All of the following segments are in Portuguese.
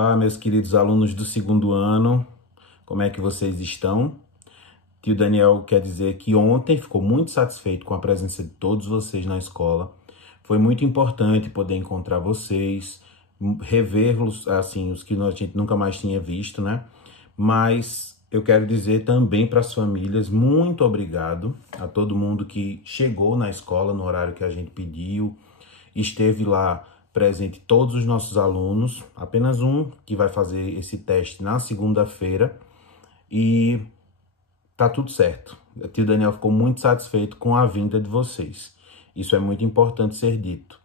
Olá, meus queridos alunos do segundo ano, como é que vocês estão? Tio Daniel quer dizer que ontem ficou muito satisfeito com a presença de todos vocês na escola. Foi muito importante poder encontrar vocês, rever-los, assim, os que a gente nunca mais tinha visto, né? Mas eu quero dizer também para as famílias, muito obrigado a todo mundo que chegou na escola no horário que a gente pediu, esteve lá presente todos os nossos alunos, apenas um que vai fazer esse teste na segunda-feira e tá tudo certo. O tio Daniel ficou muito satisfeito com a vinda de vocês. Isso é muito importante ser dito.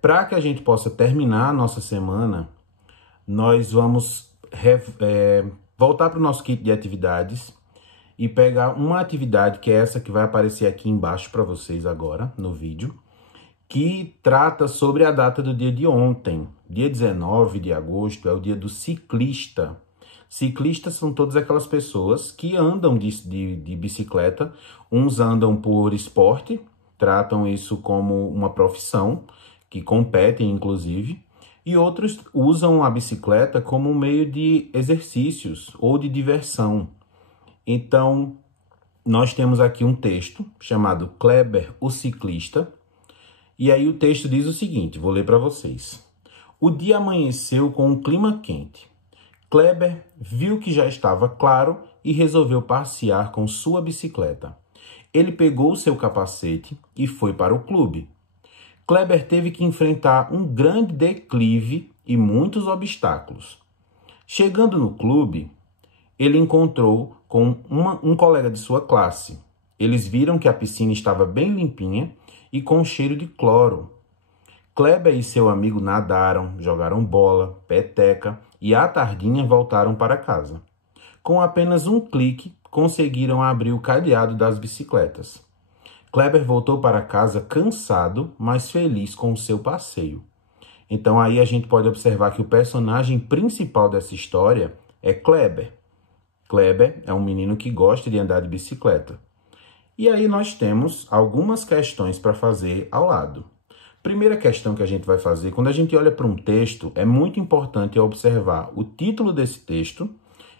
Para que a gente possa terminar a nossa semana, nós vamos voltar para o nosso kit de atividades e pegar uma atividade que é essa que vai aparecer aqui embaixo para vocês agora no vídeo, que trata sobre a data do dia de ontem. Dia 19 de agosto é o dia do ciclista. Ciclistas são todas aquelas pessoas que andam de bicicleta. Uns andam por esporte, tratam isso como uma profissão, que competem inclusive, e outros usam a bicicleta como um meio de exercícios ou de diversão. Então, nós temos aqui um texto chamado Kleber, o ciclista. E aí o texto diz o seguinte, vou ler para vocês. O dia amanheceu com um clima quente. Kleber viu que já estava claro e resolveu passear com sua bicicleta. Ele pegou seu capacete e foi para o clube. Kleber teve que enfrentar um grande declive e muitos obstáculos. Chegando no clube, ele encontrou com um colega de sua classe. Eles viram que a piscina estava bem limpinha e com cheiro de cloro. Kleber e seu amigo nadaram, jogaram bola, peteca e à tardinha voltaram para casa. Com apenas um clique, conseguiram abrir o cadeado das bicicletas. Kleber voltou para casa cansado, mas feliz com o seu passeio. Então aí a gente pode observar que o personagem principal dessa história é Kleber. Kleber é um menino que gosta de andar de bicicleta. E aí nós temos algumas questões para fazer ao lado. Primeira questão que a gente vai fazer, quando a gente olha para um texto, é muito importante observar o título desse texto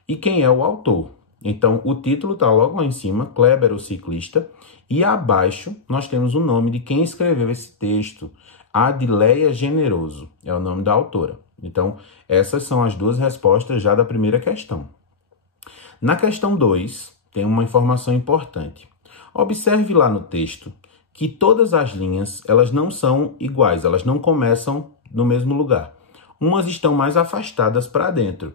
e quem é o autor. Então, o título está logo lá em cima, Kleber, o ciclista, e abaixo nós temos o nome de quem escreveu esse texto, Adileia Generoso, é o nome da autora. Então, essas são as duas respostas já da primeira questão. Na questão 2, tem uma informação importante. Observe lá no texto que todas as linhas elas não são iguais, elas não começam no mesmo lugar. Umas estão mais afastadas para dentro.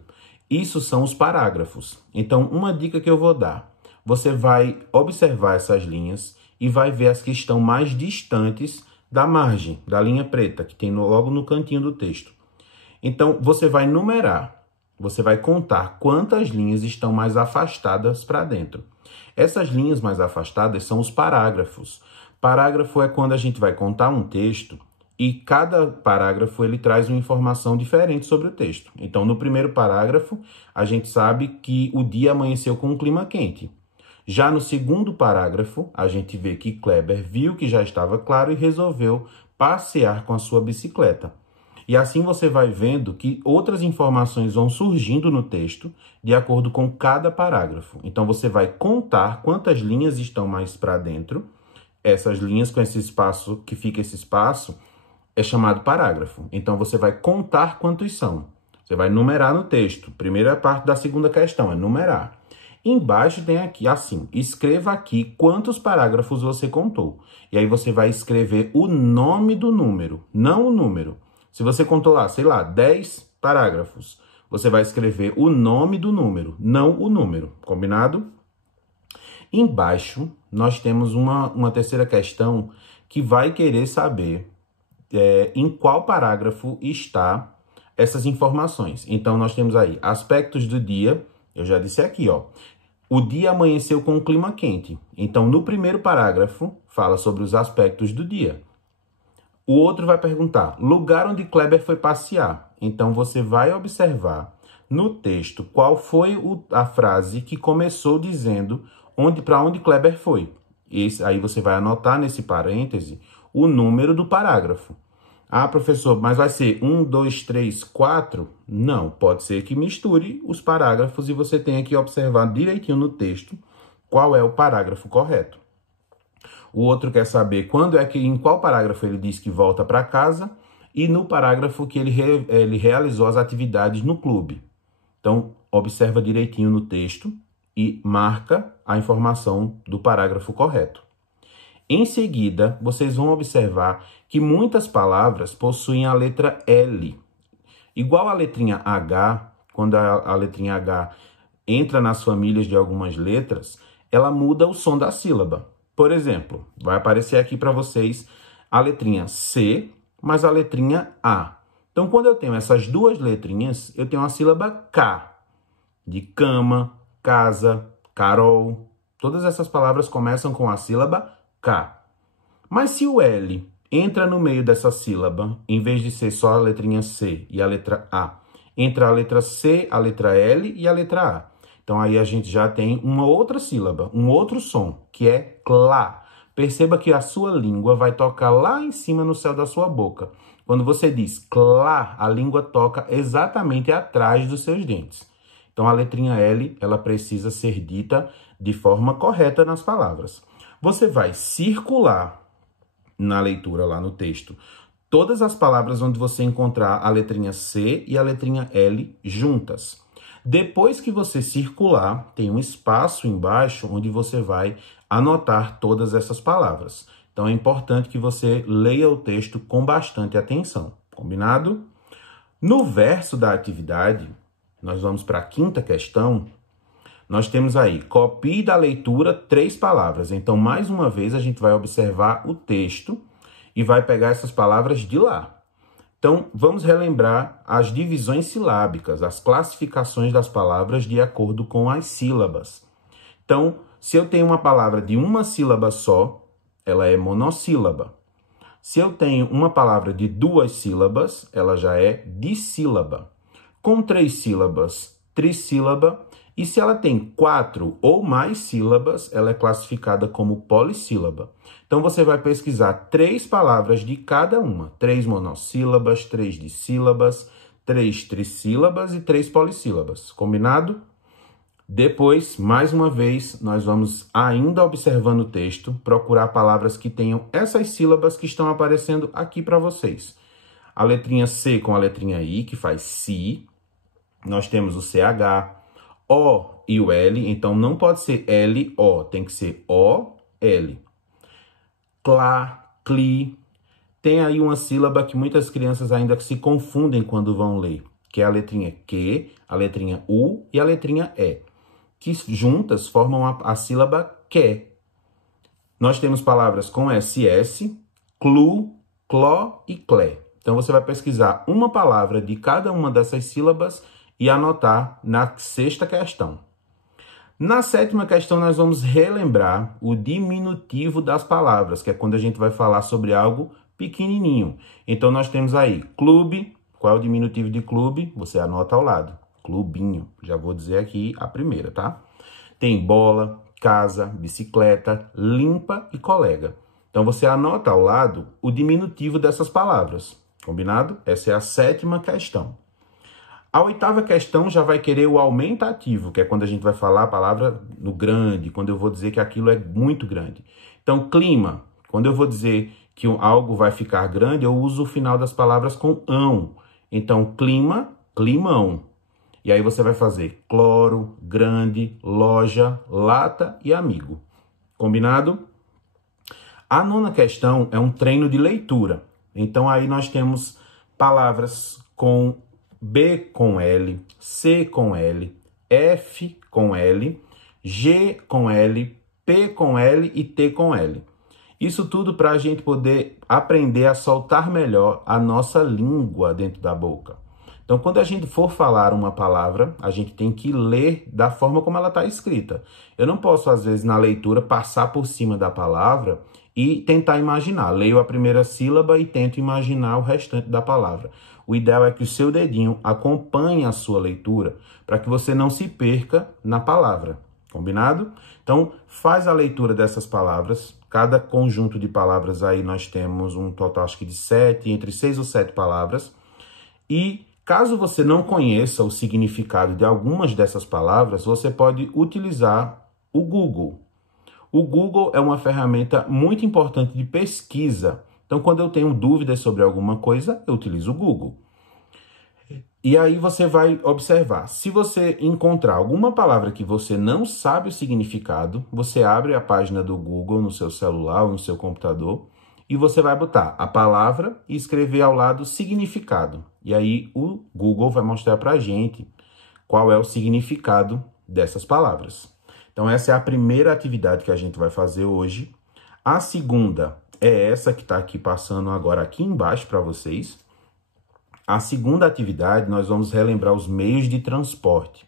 Isso são os parágrafos. Então, uma dica que eu vou dar. Você vai observar essas linhas e vai ver as que estão mais distantes da margem, da linha preta, que tem logo no cantinho do texto. Então, você vai numerar. Você vai contar quantas linhas estão mais afastadas para dentro. Essas linhas mais afastadas são os parágrafos. Parágrafo é quando a gente vai contar um texto e cada parágrafo ele traz uma informação diferente sobre o texto. Então, no primeiro parágrafo, a gente sabe que o dia amanheceu com um clima quente. Já no segundo parágrafo, a gente vê que Kleber viu que já estava claro e resolveu passear com a sua bicicleta. E assim você vai vendo que outras informações vão surgindo no texto de acordo com cada parágrafo. Então, você vai contar quantas linhas estão mais para dentro. Essas linhas com esse espaço, que fica esse espaço, é chamado parágrafo. Então, você vai contar quantos são. Você vai numerar no texto. Primeira parte da segunda questão é numerar. Embaixo tem aqui, assim, escreva aqui quantos parágrafos você contou. E aí você vai escrever o nome do número, não o número. Se você contou lá, sei lá, 10 parágrafos, você vai escrever o nome do número, não o número, combinado? Embaixo, nós temos uma terceira questão que vai querer saber em qual parágrafo está essas informações. Então, nós temos aí aspectos do dia, eu já disse aqui, ó. O dia amanheceu com um clima quente. Então, no primeiro parágrafo, fala sobre os aspectos do dia. O outro vai perguntar, lugar onde Kleber foi passear. Então, você vai observar no texto qual foi a frase que começou dizendo para onde Kleber foi. Aí você vai anotar nesse parêntese o número do parágrafo. Ah, professor, mas vai ser 1, 2, 3, 4? Não, pode ser que misture os parágrafos e você tenha que observar direitinho no texto qual é o parágrafo correto. O outro quer saber em qual parágrafo ele diz que volta para casa e no parágrafo que ele realizou as atividades no clube. Então, observa direitinho no texto e marca a informação do parágrafo correto. Em seguida, vocês vão observar que muitas palavras possuem a letra L. Igual a letrinha H, quando a letrinha H entra nas famílias de algumas letras, ela muda o som da sílaba. Por exemplo, vai aparecer aqui para vocês a letrinha C, mais a letrinha A. Então, quando eu tenho essas duas letrinhas, eu tenho a sílaba K, de cama, casa, Carol. Todas essas palavras começam com a sílaba K. Mas se o L entra no meio dessa sílaba, em vez de ser só a letrinha C e a letra A, entra a letra C, a letra L e a letra A. Então, aí a gente já tem uma outra sílaba, um outro som, que é clá. Perceba que a sua língua vai tocar lá em cima no céu da sua boca. Quando você diz clá, a língua toca exatamente atrás dos seus dentes. Então, a letrinha L, ela precisa ser dita de forma correta nas palavras. Você vai circular na leitura lá no texto todas as palavras onde você encontrar a letrinha C e a letrinha L juntas. Depois que você circular, tem um espaço embaixo onde você vai anotar todas essas palavras. Então, é importante que você leia o texto com bastante atenção. Combinado? No verso da atividade, nós vamos para a quinta questão. Nós temos aí, copie da leitura 3 palavras. Então, mais uma vez, a gente vai observar o texto e vai pegar essas palavras de lá. Então, vamos relembrar as divisões silábicas, as classificações das palavras de acordo com as sílabas. Então, se eu tenho uma palavra de uma sílaba só, ela é monossílaba. Se eu tenho uma palavra de 2 sílabas, ela já é dissílaba. Com 3 sílabas, trissílaba. E se ela tem 4 ou mais sílabas, ela é classificada como polissílaba. Então, você vai pesquisar 3 palavras de cada uma. 3 monossílabas, 3 dissílabas, 3 trissílabas e 3 polissílabas. Combinado? Depois, mais uma vez, nós vamos, ainda observando o texto, procurar palavras que tenham essas sílabas que estão aparecendo aqui para vocês. A letrinha C com a letrinha I, que faz si. Nós temos o CH, O e o L, então não pode ser L, O, tem que ser O, L. Clá, cli. Tem aí uma sílaba que muitas crianças ainda se confundem quando vão ler, que é a letrinha Q, a letrinha U e a letrinha E, que juntas formam a sílaba que. Nós temos palavras com SS, clu, cló e clé. Então, você vai pesquisar uma palavra de cada uma dessas sílabas e anotar na 6ª questão. Na 7ª questão, nós vamos relembrar o diminutivo das palavras, que é quando a gente vai falar sobre algo pequenininho. Então, nós temos aí clube. Qual é o diminutivo de clube? Você anota ao lado. Clubinho. Já vou dizer aqui a primeira, tá? Tem bola, casa, bicicleta, limpa e colega. Então, você anota ao lado o diminutivo dessas palavras. Combinado? Essa é a 7ª questão. A 8ª questão já vai querer o aumentativo, que é quando a gente vai falar a palavra no grande, quando eu vou dizer que aquilo é muito grande. Então, clima. Quando eu vou dizer que algo vai ficar grande, eu uso o final das palavras com ão. Então, clima, climão. E aí você vai fazer cloro, grande, loja, lata e amigo. Combinado? A 9ª questão é um treino de leitura. Então, aí nós temos palavras com B com L, C com L, F com L, G com L, P com L e T com L. Isso tudo para a gente poder aprender a soltar melhor a nossa língua dentro da boca. Então, quando a gente for falar uma palavra, a gente tem que ler da forma como ela está escrita. Eu não posso, às vezes, na leitura, passar por cima da palavra e tentar imaginar. Leio a primeira sílaba e tento imaginar o restante da palavra. O ideal é que o seu dedinho acompanhe a sua leitura para que você não se perca na palavra. Combinado? Então, faz a leitura dessas palavras. Cada conjunto de palavras aí nós temos um total, acho que de 7, entre 6 ou 7 palavras. E caso você não conheça o significado de algumas dessas palavras, você pode utilizar o Google. O Google é uma ferramenta muito importante de pesquisa. Então, quando eu tenho dúvidas sobre alguma coisa, eu utilizo o Google. E aí você vai observar. Se você encontrar alguma palavra que você não sabe o significado, você abre a página do Google no seu celular ou no seu computador e você vai botar a palavra e escrever ao lado significado. E aí o Google vai mostrar para a gente qual é o significado dessas palavras. Então essa é a primeira atividade que a gente vai fazer hoje. A segunda é essa que está aqui passando agora aqui embaixo para vocês. A segunda atividade, nós vamos relembrar os meios de transporte.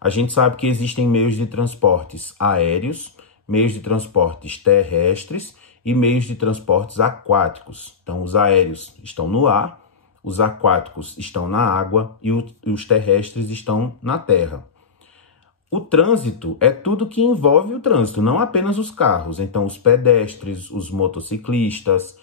A gente sabe que existem meios de transportes aéreos, meios de transportes terrestres e meios de transportes aquáticos. Então, os aéreos estão no ar, os aquáticos estão na água e os terrestres estão na terra. O trânsito é tudo que envolve o trânsito, não apenas os carros. Então, os pedestres, os motociclistas,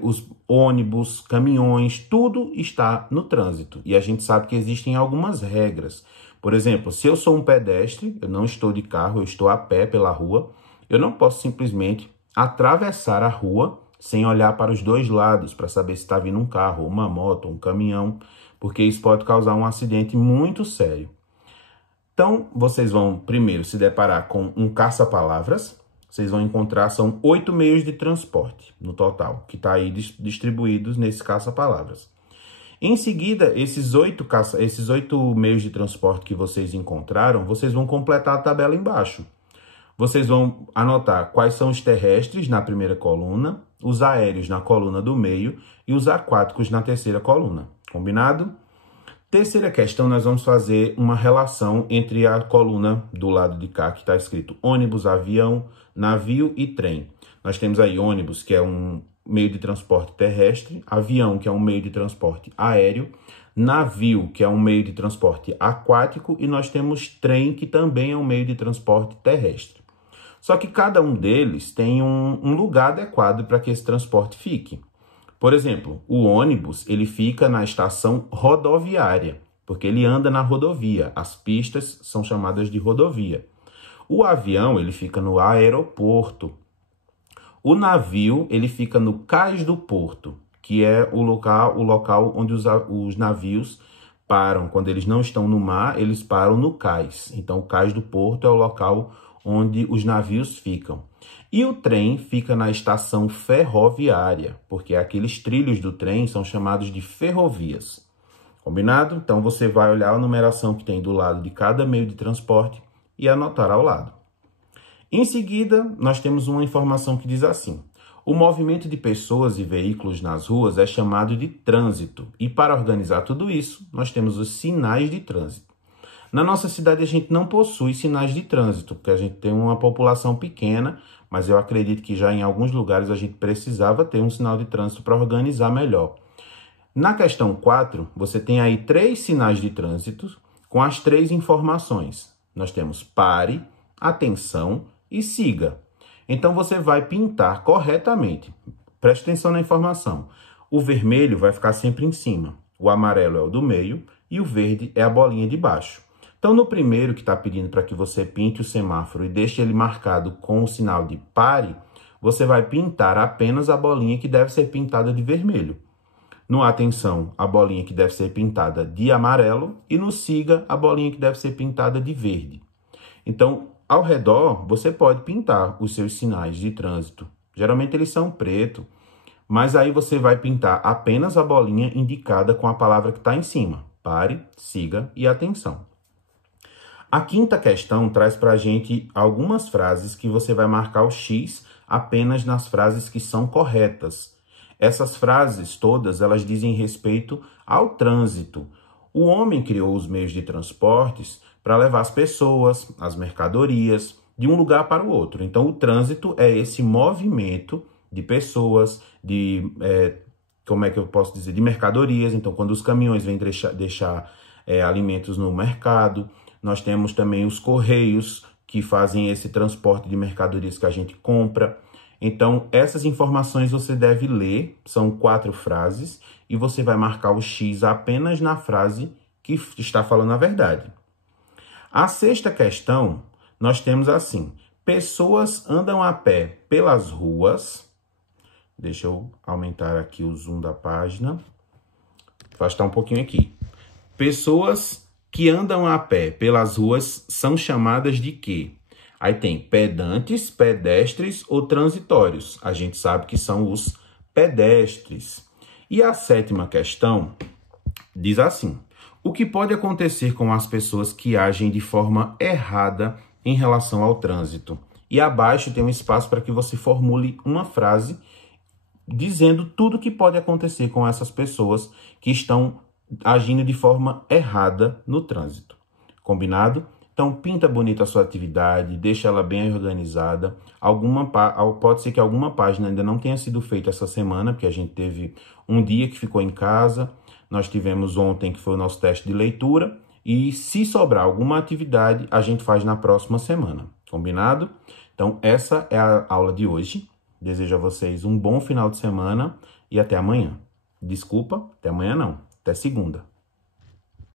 os ônibus, caminhões, tudo está no trânsito. E a gente sabe que existem algumas regras. Por exemplo, se eu sou um pedestre, eu não estou de carro, eu estou a pé pela rua, eu não posso simplesmente atravessar a rua sem olhar para os dois lados para saber se está vindo um carro, uma moto, um caminhão, porque isso pode causar um acidente muito sério. Então, vocês vão primeiro se deparar com um caça-palavras. Vocês vão encontrar, são 8 meios de transporte no total, que está aí distribuídos nesse caça-palavras. Em seguida, esses 8 meios de transporte que vocês encontraram, vocês vão completar a tabela embaixo. Vocês vão anotar quais são os terrestres na primeira coluna, os aéreos na coluna do meio e os aquáticos na terceira coluna. Combinado? Terceira questão, nós vamos fazer uma relação entre a coluna do lado de cá, que está escrito ônibus, avião, navio e trem. Nós temos aí ônibus, que é um meio de transporte terrestre, avião, que é um meio de transporte aéreo, navio, que é um meio de transporte aquático, e nós temos trem, que também é um meio de transporte terrestre. Só que cada um deles tem um lugar adequado para que esse transporte fique. Por exemplo, o ônibus, ele fica na estação rodoviária, porque ele anda na rodovia. As pistas são chamadas de rodovia. O avião, ele fica no aeroporto. O navio, ele fica no cais do porto, que é o local onde os navios param. Quando eles não estão no mar, eles param no cais. Então, o cais do porto é o local onde os navios ficam. E o trem fica na estação ferroviária, porque aqueles trilhos do trem são chamados de ferrovias. Combinado? Então, você vai olhar a numeração que tem do lado de cada meio de transporte e anotar ao lado. Em seguida, nós temos uma informação que diz assim: o movimento de pessoas e veículos nas ruas é chamado de trânsito. E para organizar tudo isso, nós temos os sinais de trânsito. Na nossa cidade, a gente não possui sinais de trânsito, porque a gente tem uma população pequena, mas eu acredito que já em alguns lugares a gente precisava ter um sinal de trânsito para organizar melhor. Na questão 4, você tem aí 3 sinais de trânsito com as 3 informações. Nós temos pare, atenção e siga. Então, você vai pintar corretamente. Preste atenção na informação. O vermelho vai ficar sempre em cima, o amarelo é o do meio e o verde é a bolinha de baixo. Então, no primeiro que está pedindo para que você pinte o semáforo e deixe ele marcado com o sinal de pare, você vai pintar apenas a bolinha que deve ser pintada de vermelho. No atenção, a bolinha que deve ser pintada de amarelo e no siga, a bolinha que deve ser pintada de verde. Então, ao redor, você pode pintar os seus sinais de trânsito. Geralmente eles são preto, mas aí você vai pintar apenas a bolinha indicada com a palavra que está em cima. Pare, siga e atenção. A quinta questão traz para a gente algumas frases que você vai marcar o X apenas nas frases que são corretas. Essas frases todas, elas dizem respeito ao trânsito. O homem criou os meios de transportes para levar as pessoas, as mercadorias, de um lugar para o outro. Então, o trânsito é esse movimento de pessoas, de mercadorias. Então, quando os caminhões vêm deixar alimentos no mercado, nós temos também os correios, que fazem esse transporte de mercadorias que a gente compra. Então, essas informações você deve ler, são 4 frases, e você vai marcar o X apenas na frase que está falando a verdade. A 6ª questão, nós temos assim: pessoas andam a pé pelas ruas. Deixa eu aumentar aqui o zoom da página. Afastar um pouquinho aqui. Pessoas que andam a pé pelas ruas são chamadas de quê? Aí tem pedantes, pedestres ou transitórios. A gente sabe que são os pedestres. E a 7ª questão diz assim: o que pode acontecer com as pessoas que agem de forma errada em relação ao trânsito? E abaixo tem um espaço para que você formule uma frase dizendo tudo o que pode acontecer com essas pessoas que estão agindo de forma errada no trânsito. Combinado? Então, pinta bonita a sua atividade, deixa ela bem organizada. Pode ser que alguma página ainda não tenha sido feita essa semana, porque a gente teve um dia que ficou em casa. Nós tivemos ontem, que foi o nosso teste de leitura. E se sobrar alguma atividade, a gente faz na próxima semana. Combinado? Então, essa é a aula de hoje. Desejo a vocês um bom final de semana e até amanhã. Desculpa, até amanhã não, até segunda.